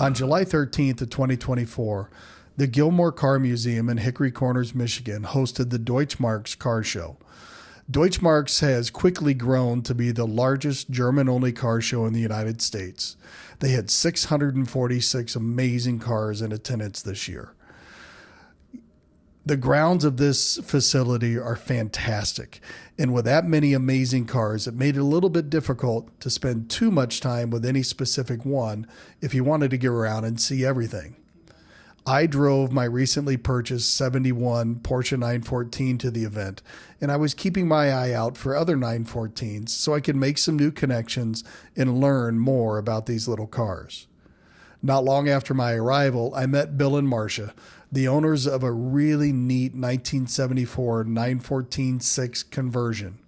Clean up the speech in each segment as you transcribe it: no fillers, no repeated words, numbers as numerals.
On July 13th of 2024, the Gilmore Car Museum in Hickory Corners, Michigan hosted the Deutschmarks Car Show. Deutschmarks has quickly grown to be the largest German-only car show in the United States. They had 646 amazing cars in attendance this year. The grounds of this facility are fantastic, and with that many amazing cars, it made it a little bit difficult to spend too much time with any specific one if you wanted to get around and see everything. I drove my recently purchased 71 Porsche 914 to the event, and I was keeping my eye out for other 914s so I could make some new connections and learn more about these little cars. Not long after my arrival, I met Bill and Marcia, the owners of a really neat 1974 914-6 conversion.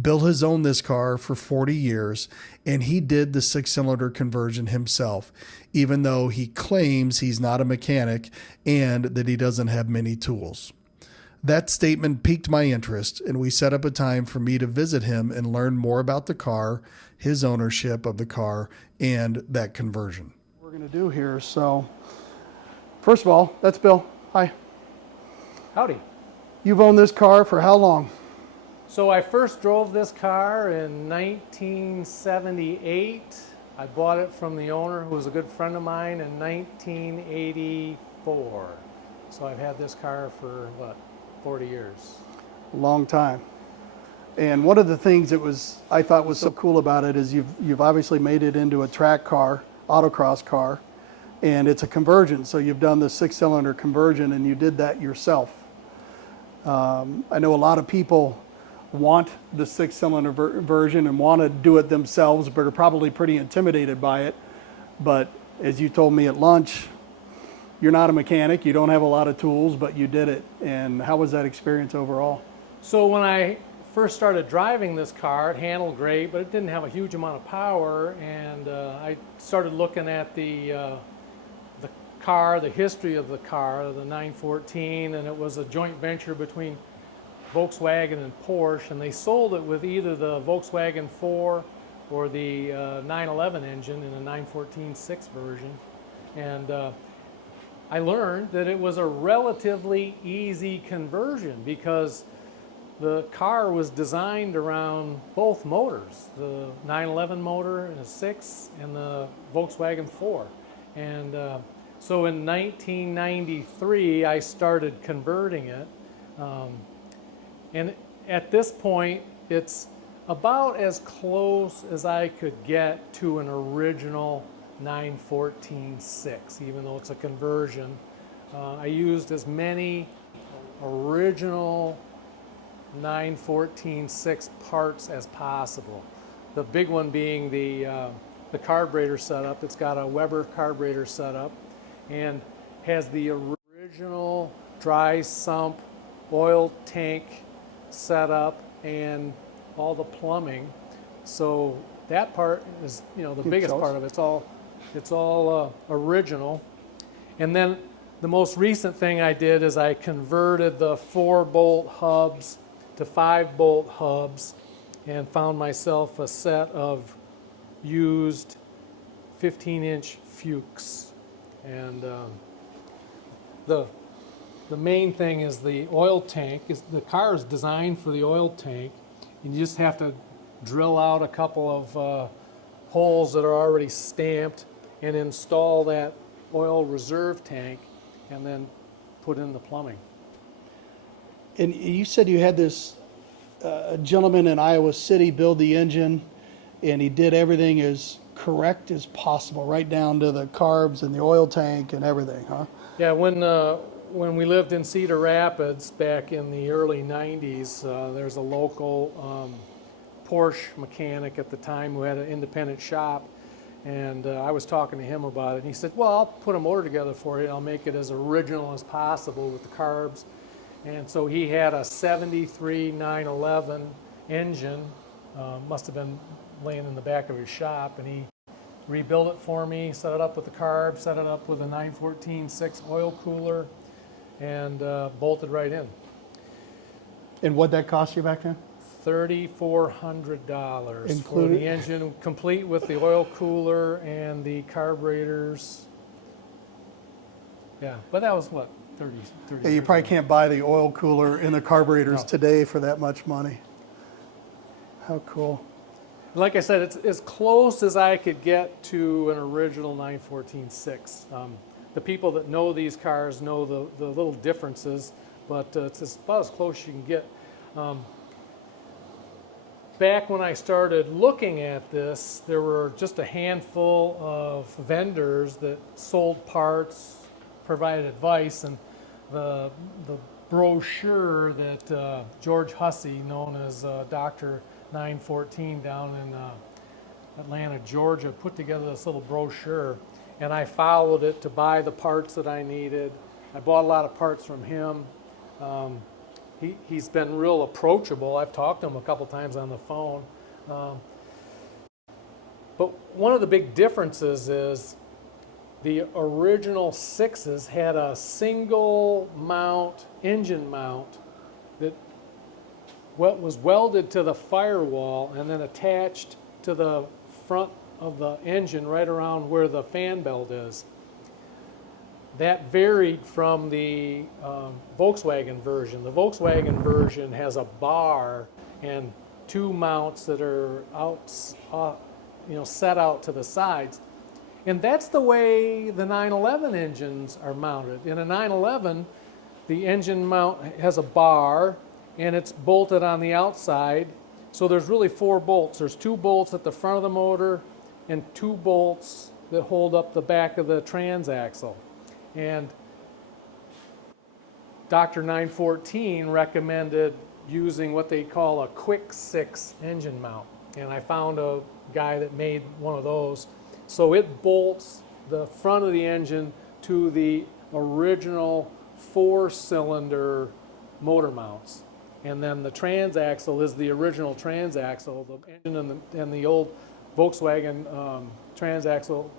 Bill has owned this car for 40 years, and he did the six-cylinder conversion himself, even though he claims he's not a mechanic and that he doesn't have many tools. That statement piqued my interest, and we set up a time for me to visit him and learn more about the car, his ownership of the car, and that conversion. We're going to do here. So, first of all, that's Bill. Hi. Howdy. You've owned this car for how long? So I first drove this car in 1978. I bought it from the owner, who was a good friend of mine, in 1984. So I've had this car for, 40 years. A long time. And one of the things that I thought was so cool about it is you've obviously made it into a track car, autocross car, and it's a conversion. So you've done the six-cylinder conversion, and you did that yourself. I know a lot of people want the six-cylinder version and want to do it themselves, but are probably pretty intimidated by it. But as you told me at lunch, you're not a mechanic, you don't have a lot of tools, but you did it. And how was that experience overall? So when I first started driving this car, it handled great, but it didn't have a huge amount of power. And I started looking at the car, the history of the car, the 914, and it was a joint venture between Volkswagen and Porsche, and they sold it with either the Volkswagen 4 or the 911 engine in a 914-6 version. And I learned that it was a relatively easy conversion because the car was designed around both motors, the 911 motor in a 6 and the Volkswagen 4. And so in 1993, I started converting it. And at this point, it's about as close as I could get to an original 914-6, even though it's a conversion. I used as many original 914-6 parts as possible. The big one being the carburetor setup. It's got a Weber carburetor setup and has the original dry sump oil tank setup and all the plumbing. So that part is, the biggest part of it. It's all original. And then the most recent thing I did is I converted the 4-bolt hubs to 5-bolt hubs and found myself a set of used 15-inch Fuchs. And the main thing is the oil tank. The car is designed for the oil tank, and you just have to drill out a couple of holes that are already stamped and install that oil reserve tank and then put in the plumbing. And you said you had this gentleman in Iowa City build the engine, and he did everything as correct as possible, right down to the carbs and the oil tank and everything, huh? Yeah, when we lived in Cedar Rapids back in the early 90s, there's a local Porsche mechanic at the time who had an independent shop, and I was talking to him about it, and he said, well, I'll put a motor together for you, I'll make it as original as possible with the carbs. And so he had a 73 911 engine, must have been laying in the back of his shop, and he rebuilt it for me, set it up with the carbs, set it up with a 914-6 oil cooler, and bolted right in. And what'd that cost you back then? $3,400 for the engine, complete with the oil cooler and the carburetors Yeah, but that was what, 30 Yeah, you years probably ago. can't buy the oil cooler in the carburetors No. today for that much money. How cool. Like I said, it's as close as I could get to an original 914.6. The people that know these cars know the little differences, but it's about as close as you can get. Back when I started looking at this, there were just a handful of vendors that sold parts, provided advice, and the brochure that George Hussey, known as Dr. 914 down in Atlanta, Georgia, put together this little brochure, and I followed it to buy the parts that I needed. I bought a lot of parts from him. He's been real approachable. I've talked to him a couple times on the phone. But one of the big differences is the original sixes had a single mount, engine mount, that was welded to the firewall and then attached to the front of the engine right around where the fan belt is. That varied from the Volkswagen version. The Volkswagen version has a bar and two mounts that are set out to the sides. And that's the way the 911 engines are mounted. In a 911, the engine mount has a bar and it's bolted on the outside. So there's really 4 bolts. There's 2 bolts at the front of the motor and 2 bolts that hold up the back of the transaxle. And Dr. 914 recommended using what they call a quick 6 engine mount. And I found a guy that made one of those. So it bolts the front of the engine to the original 4-cylinder motor mounts. And then the transaxle is the original transaxle. The engine and the old Volkswagen transaxle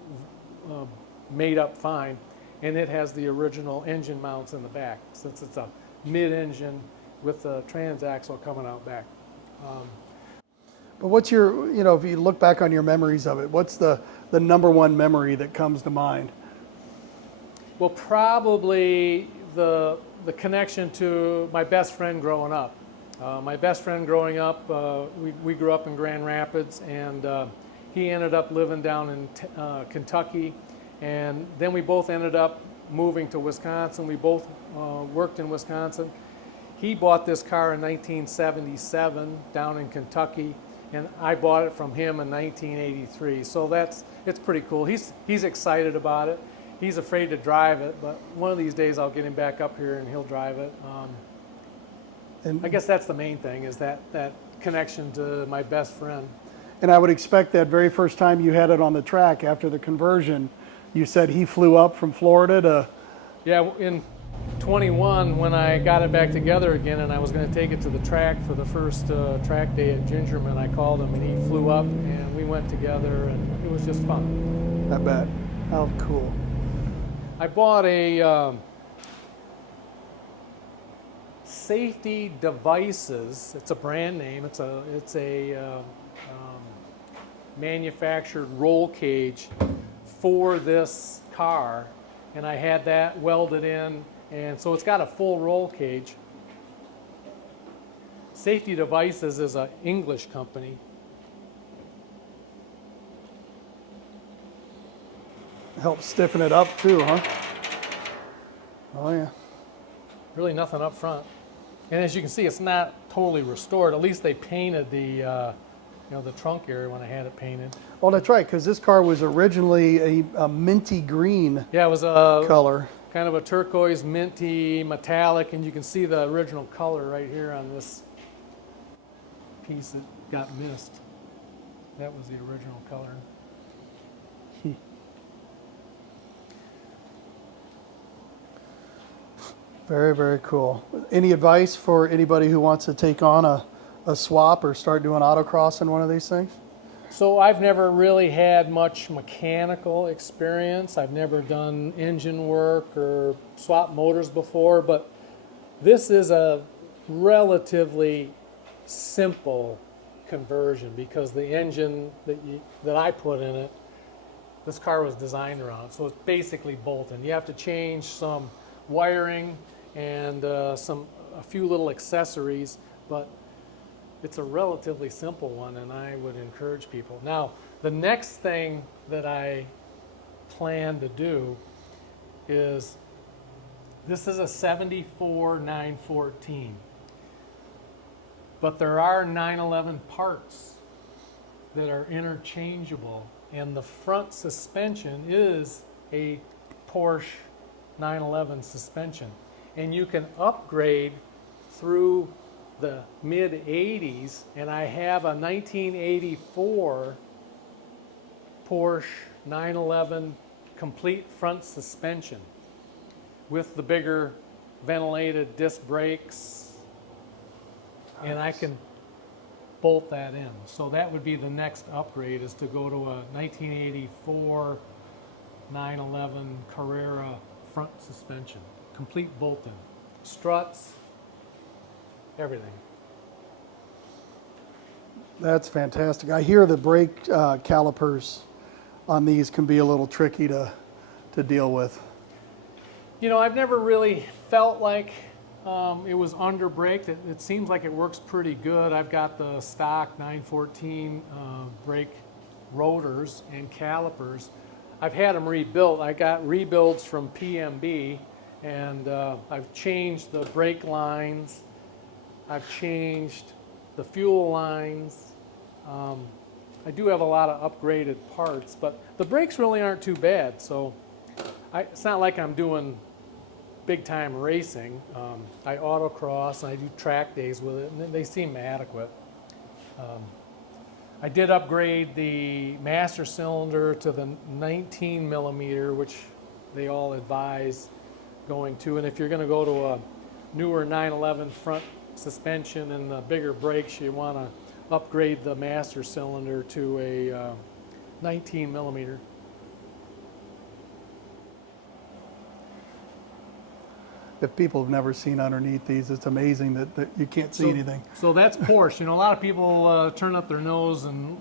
made up fine. And it has the original engine mounts in the back, since it's a mid-engine with the transaxle coming out back. But what's your, if you look back on your memories of it, what's the number one memory that comes to mind? Well, probably the connection to my best friend growing up. My best friend growing up, we grew up in Grand Rapids, and he ended up living down in Kentucky. And then we both ended up moving to Wisconsin. We both worked in Wisconsin. He bought this car in 1977 down in Kentucky, and I bought it from him in 1983. So it's pretty cool. He's excited about it. He's afraid to drive it, but one of these days I'll get him back up here and he'll drive it. And I guess that's the main thing, is that connection to my best friend. And I would expect that very first time you had it on the track after the conversion, you said he flew up from Florida to... Yeah, in 21, when I got it back together again and I was going to take it to the track for the first track day at Gingerman, I called him and he flew up and we went together, and it was just fun. I bet. How cool. I bought a Safety Devices. It's a brand name. It's a manufactured roll cage for this car, and I had that welded in, and so it's got a full roll cage. Safety Devices is an English company. Helps stiffen it up too, huh? Oh yeah. Really nothing up front. And as you can see, it's not totally restored. At least they painted the the trunk area when I had it painted. Oh, that's right, because this car was originally a minty green Yeah, it was a color. kind of a turquoise, minty, metallic, and you can see the original color right here on this piece that got missed. That was the original color. Very, very cool. Any advice for anybody who wants to take on a swap or start doing autocross in one of these things? So I've never really had much mechanical experience. I've never done engine work or swapped motors before, but this is a relatively simple conversion because the engine that I put in it this car was designed around. So it's basically bolting. You have to change some wiring and a few little accessories, but it's a relatively simple one, and I would encourage people. Now, the next thing that I plan to do is, this is a 74 914, but there are 911 parts that are interchangeable, and the front suspension is a Porsche 911 suspension, and you can upgrade through the mid 80s, and I have a 1984 Porsche 911 complete front suspension with the bigger ventilated disc brakes, and I can bolt that in. So that would be the next upgrade, is to go to a 1984 911 Carrera front suspension, complete bolt-in, struts, everything. That's fantastic. I hear the brake calipers on these can be a little tricky to deal with. You know, I've never really felt like it was under braked. It seems like it works pretty good. I've got the stock 914 brake rotors and calipers. I've had them rebuilt. I got rebuilds from PMB, and I've changed the brake lines. I've changed the fuel lines. I do have a lot of upgraded parts, but the brakes really aren't too bad. So it's not like I'm doing big time racing. I autocross and I do track days with it, and they seem adequate. I did upgrade the master cylinder to the 19 millimeter, which they all advise going to. And if you're going to go to a newer 911 front suspension and the bigger brakes, you want to upgrade the master cylinder to a 19 millimeter. If people have never seen underneath these, it's amazing that you can't see anything. So that's Porsche. You know, a lot of people turn up their nose and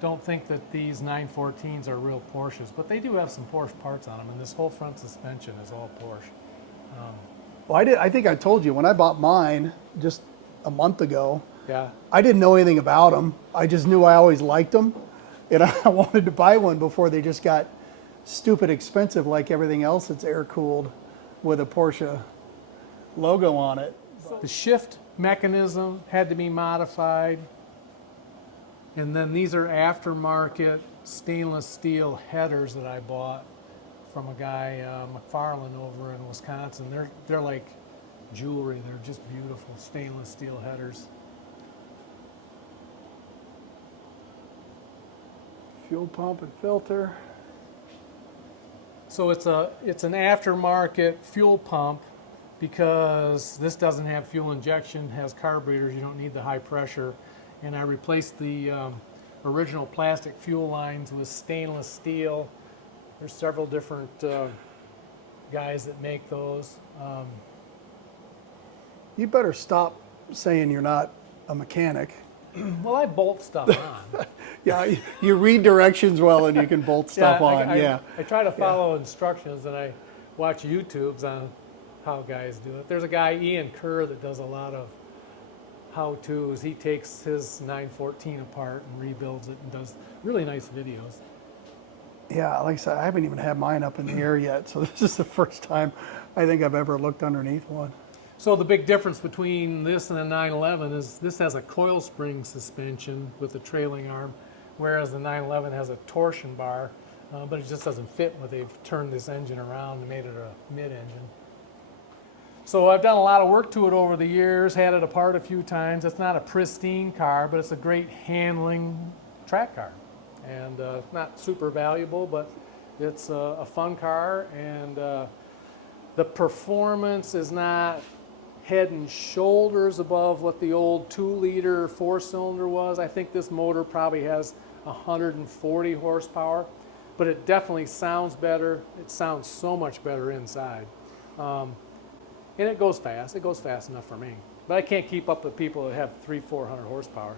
don't think that these 914s are real Porsches, but they do have some Porsche parts on them, and this whole front suspension is all Porsche. Well, I think I told you, when I bought mine just a month ago, Yeah. I didn't know anything about them. I just knew I always liked them, and I wanted to buy one before they just got stupid expensive like everything else that's air-cooled with a Porsche logo on it. The shift mechanism had to be modified, and then these are aftermarket stainless steel headers that I bought from a guy, McFarland, over in Wisconsin. They're like jewelry. They're just beautiful stainless steel headers. Fuel pump and filter. So it's an aftermarket fuel pump, because this doesn't have fuel injection, has carburetors. You don't need the high pressure. And I replaced the original plastic fuel lines with stainless steel. There's several different guys that make those. You better stop saying you're not a mechanic. Well, I bolt stuff on. Yeah, you read directions well and you can bolt stuff on. I try to follow instructions, and I watch YouTubes on how guys do it. There's a guy, Ian Kerr, that does a lot of how-tos. He takes his 914 apart and rebuilds it and does really nice videos. Yeah, like I said, I haven't even had mine up in the air yet, so this is the first time I think I've ever looked underneath one. So the big difference between this and the 911 is this has a coil spring suspension with a trailing arm, whereas the 911 has a torsion bar, but it just doesn't fit when they've turned this engine around and made it a mid-engine. So I've done a lot of work to it over the years, had it apart a few times. It's not a pristine car, but it's a great handling track car. And not super valuable, but it's a fun car, and the performance is not head and shoulders above what the old 2-liter 4-cylinder was. I think this motor probably has 140 horsepower, but it definitely sounds better. It sounds so much better inside. And it goes fast. It goes fast enough for me. But I can't keep up with people that have 300-400 horsepower.